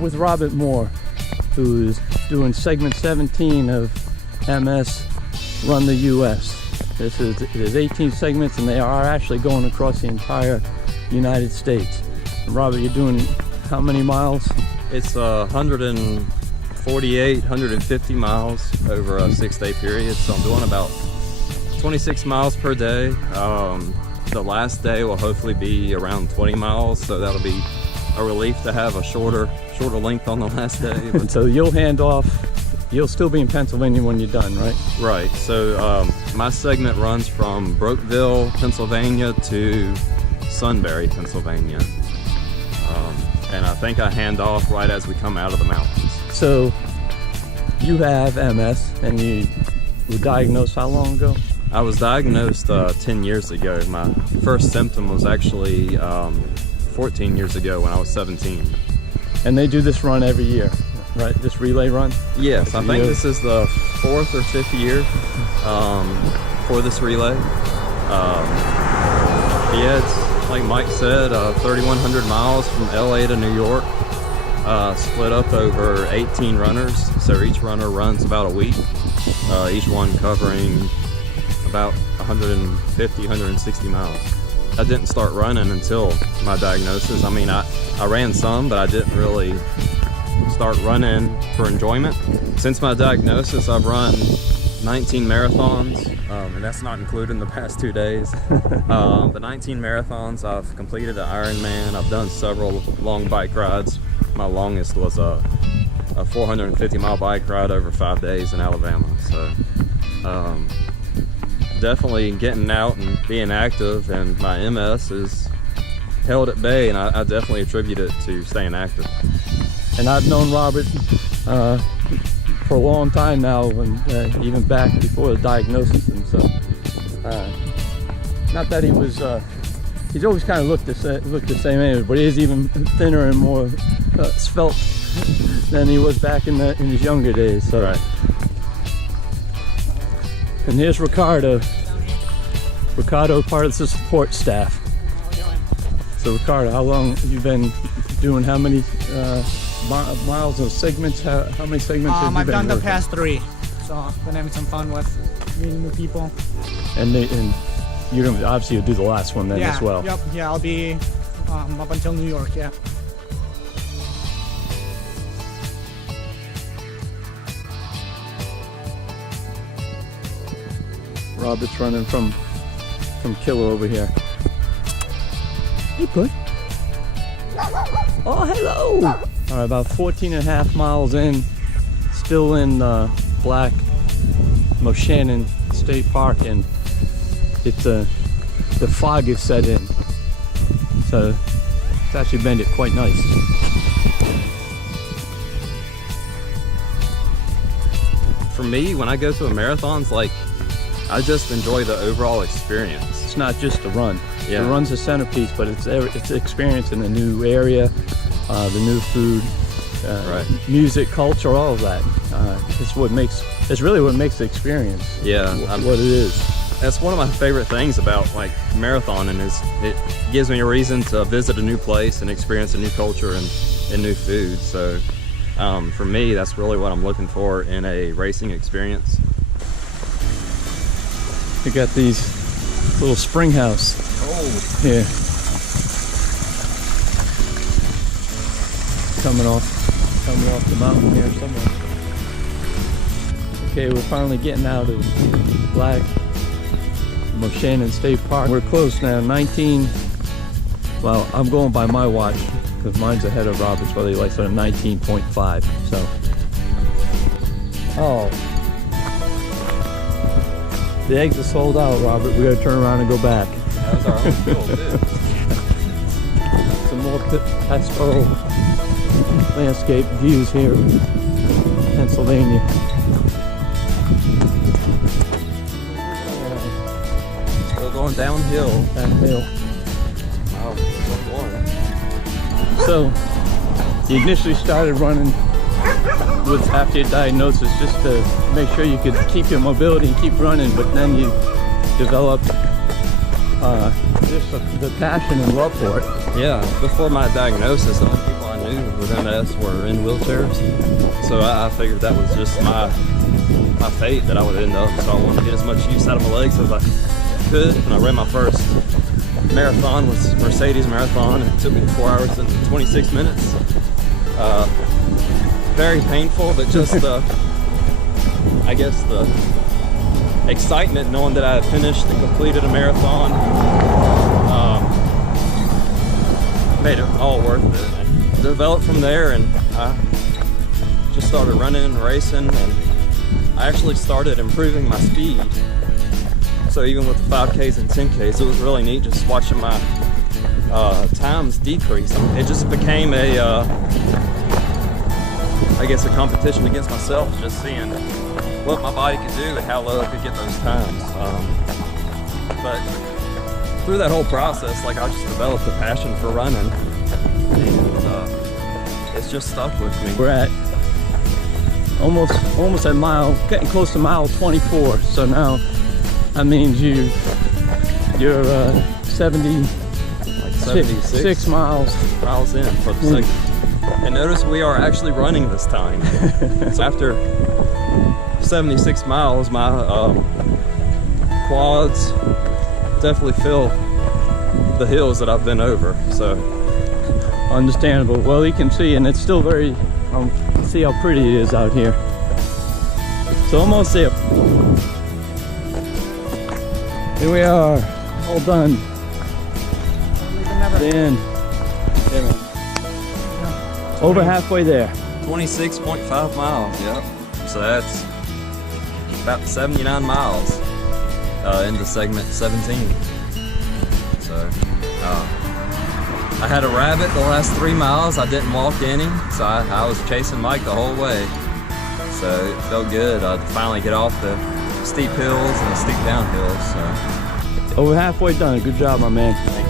I'm with Robert Moore, who's doing segment 17 of MS Run the US. There's 18 segments, and they are actually going across the entire United States. And Robert, you're doing how many miles? It's 148, 150 miles over a 6-day period. So I'm doing about 26 miles per day. The last day will hopefully be around 20 miles, so that'll be a relief to have a shorter length on the last day. And so you'll hand off, you'll still be in Pennsylvania when you're done, right? Right. So my segment runs from Brokeville, Pennsylvania to Sunbury, Pennsylvania. And I think I hand off right as we come out of the mountains. So you have MS, and you were diagnosed how long ago? I was diagnosed 10 years ago. My first symptom was actually 14 years ago when I was 17. And they do this run every year, right? This relay run? Yes, I think this is the 4th or 5th year for this relay. Yeah, it's like Mike said, 3,100 miles from LA to New York, split up over 18 runners. So each runner runs about a week, each one covering about 150, 160 miles. I didn't start running until my diagnosis. I mean, I ran some, but I didn't really start running for enjoyment. Since my diagnosis, I've run 19 marathons, and that's not including the past 2 days. The 19 marathons, I've completed an Ironman. I've done several long bike rides. My longest was a 450-mile bike ride over 5 days in Alabama. So definitely getting out and being active, and my MS is held at bay, and I definitely attribute it to staying active. And I've known Robert for a long time now, and even back before the diagnosis. And so, not that he was, he's always kind of looked the same age, but he is even thinner and more svelte than he was back in his younger days. So. Right. And here's Ricardo. Ricardo, part of the support staff. So Ricardo, how long have you been doing, how many miles of segments? How many segments have you been I've done the working? past 3, so I've been having some fun with meeting new people. And you're gonna obviously you'll do the last one then as well. Yep, yeah, I'll be up until New York, yeah. Robert's running from Killer over here. Hey, bud. Oh, hello. All right, about 14 and a half miles in, still in Black Moshannon State Park, and it's the fog is set in, so it's actually made it quite nice. For me, when I go to a marathon, it's like I just enjoy the overall experience. It's not just a run. Yeah. The run's the centerpiece, but it's experience in a new area, the new food, Right. music, culture, all of that. It's really what makes the experience. Yeah, What it is. That's one of my favorite things about like marathoning is it gives me a reason to visit a new place and experience a new culture and new food. So for me, that's really what I'm looking for in a racing experience. We got these little spring house here. Coming off the mountain here somewhere. Okay, we're finally getting out of Black Moshannon State Park. We're close now, 19. Well, I'm going by my watch because mine's ahead of Robert's, whether he likes it, 19.5. So, oh. The eggs are sold out, Robert. We gotta turn around and go back. That was our own field, too. Some more pastoral landscape views here in Pennsylvania. Still going downhill. Downhill. Wow, still going. So, you initially started running with after your diagnosis just to make sure you could keep your mobility and keep running, but then you developed just the passion and love for it. Yeah, before my diagnosis, the only people I knew knew with MS were in wheelchairs. So I figured that was just my fate that I would end up. So I wanted to get as much use out of my legs as I could. And I ran my first marathon, was Mercedes Marathon. It took me 4 hours and 26 minutes. Very painful, but just I guess the excitement knowing that I had finished and completed a marathon made it all worth it. Developed from there, and I just started running and racing, and I actually started improving my speed. So even with the 5Ks and 10Ks, it was really neat just watching my times decrease. It just became a, I guess, a competition against myself, just seeing what my body could do and how low I could get those times. But through that whole process, like, I just developed a passion for running, and it's just stuck with me. We're at almost a mile, getting close to mile 24. So now that means you're 76 miles in for the second. And notice we are actually running this time. So after 76 miles, my quads definitely feel the hills that I've been over. So understandable. Well, you can see, and it's still very, see how pretty it is out here. So almost there. Here we are, all done. The end. Over halfway there. 26.5 miles, yep. So that's about 79 miles into segment 17. So I had a rabbit the last 3 miles. I didn't walk any, so I was chasing Mike the whole way. So it felt good to finally get off the steep hills and the steep downhills. So. Over halfway done. Good job, my man. Thank you.